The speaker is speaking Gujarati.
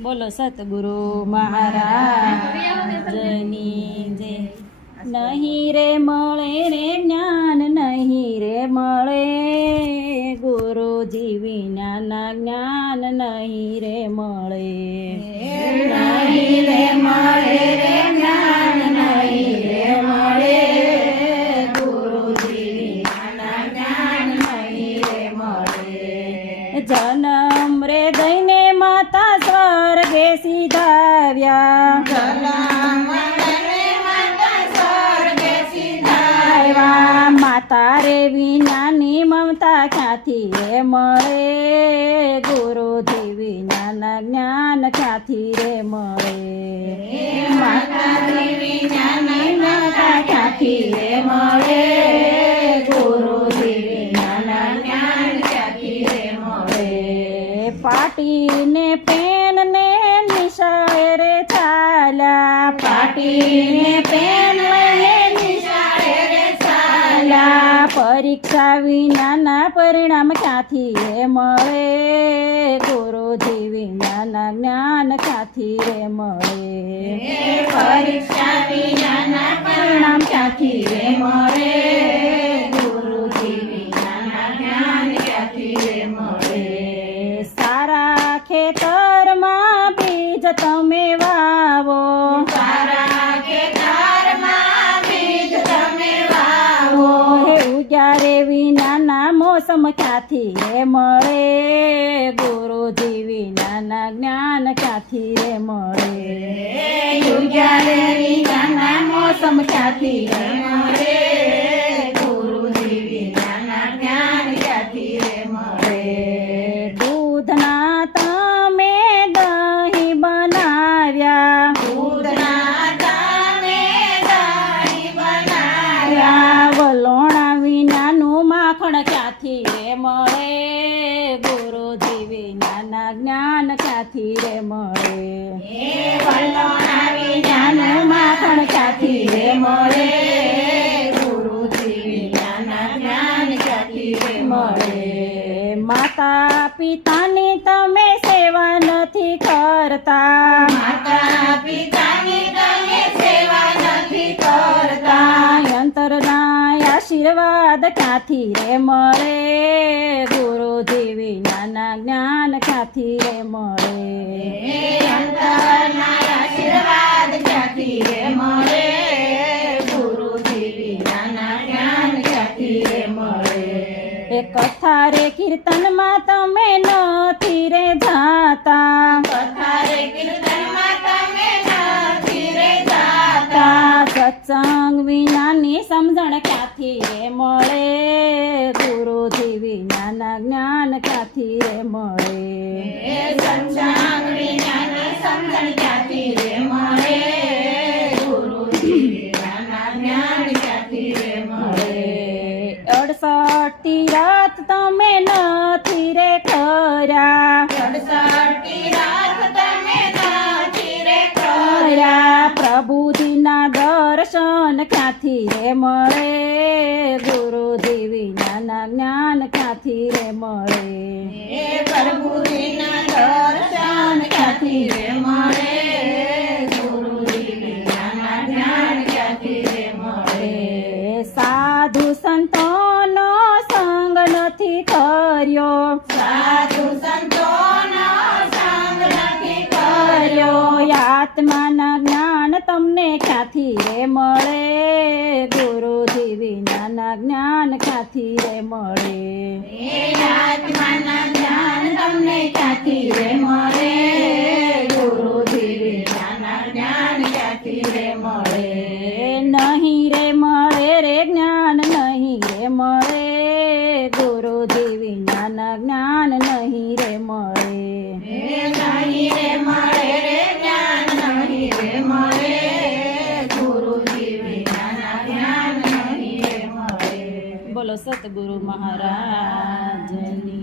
બોલો સતગુરુ મહારાજની જય. નહીં રે મળે રે જ્ઞાન, નહીં રે મળે ગુરુજી વિનાના જ્ઞાન, નહીં રે મળે. નહીં રે મળે રે જ્ઞાન, નહીં રે મળે ગુરુજી વિનાના જ્ઞાન, નહીં રે મળે. જન્મ રે દઈને માતા સ્વર્ગે સીધાવ્યા, માતા રે વિનાની મમતા ક્યાંથી રે મળે, ગુરુજી વિનાના જ્ઞાન ક્યાંથી રે મળે. માતા રે વિનાની મમતા ક્યાંથી રે મળે, ગુરુજી વિનાના જ્ઞાન ક્યાંથી રે મળે. પાટીને પેન ને નિશાળે રે ચાલ્યા, પાટીને પેન લઈને નિશાળે રે ચાલ્યા, પરીક્ષા વિનાના પરિણામ ક્યાંથી રે મળે, ગુરુજી વિનાના જ્ઞાન ક્યાંથી રે મળે. પરીક્ષા વિનાના પરિણામ ક્યાંથી રે મળે, ગુરુજી વિનાના જ્ઞાન ક્યાંથી રે મળે. સારા ખેતરમાં બીજ તમે વાવો, સારા ખેતરમાં બીજ તમે વાવો, હે ઉજારે વિનાના મોસમ ક્યાંથી રે મળે, ગુરુજી વિનાના જ્ઞાન ક્યાંથી રે મળે. ઉજારે વિનાના મોસમ ક્યાંથી રે મળે, ગુરુજી વિનાના જ્ઞાન ક્યાંથી રે મળે. દૂધના તમે દહીં બનાવ્યા, દૂધના તમે દહીં બનાવ્યા, વલોણા વિનાનું માખણ ક્યાંથી રે મળે, ગુરુજી વિનાના જ્ઞાન ક્યાંથી રે મળે. વલોણા વિનાનું માખણ ક્યાંથી રે મળે, ગુરુજી વિનાના જ્ઞાન ક્યાંથી રે મળે. માતા પિતાની તમે સેવા નથી કરતા, માતા પિતાની તમે સેવા નથી કરતા, અંતરના આશીર્વાદ ક્યાંથી રે મળે, ગુરુજી વિનાના જ્ઞાન ક્યાંથી રે મળે. અંતરના આશીર્વાદ ક્યાંથી રે મળે, ગુરુજી વિનાના જ્ઞાન ક્યાંથી રે મળે. એ કથા રે કીર્તનમાં તમે નથી રે જાતા, કથા રે કીર્તનમાં તમે નથી રે જાતા, સત્સંગ વિનાની સમજણ ક્યાંથી રે મળે, ગુરુજી વિનાના જ્ઞાન ક્યાંથી રે મળે. સત્સંગ વિનાની સમજણ ક્યાંથી રે મળે, ગુરુજી વિનાના જ્ઞાન ક્યાંથી રે મળે. 68 તીરથ તમે નથી રે કર્યા, 68 તીરથ તમે નથી રે કર્યા, કર્યા પ્રભુજીના દર્શન ક્યાંથી રે મળે, ગુરુજી વિનાના જ્ઞાન ક્યાંથી રે મળે. પ્રભુજીના દર્શન ક્યાંથી રે મળે, ગુરુજી વિનાના જ્ઞાન ક્યાંથી રે મળે. સાધુ સંતોનો સંગ નથી કર્યો, સાધુ સંતોનો સંગ નથી કર્યો, આત્માના જ્ઞાન તમને ક્યાંથી રે મળે, ગુરુજી વિનાના જ્ઞાન ક્યાંથી રે મળે. આત્માના જ્ઞાન તમને ક્યાંથી રે મળે, ગુરુજી વિનાના જ્ઞાન ક્યાંથી રે મળે. નહીં રે મળે રે જ્ઞાન, નહીં રે મળે ગુરુજી વિનાના જ્ઞાન, નહીં રે મળે. નહીં રે મળે રે જ્ઞાન, નહીં રે મળે, ગુરુજી વિનાના જ્ઞાન નહીં રે મળે. બોલો સતગુરુ મહારાજની.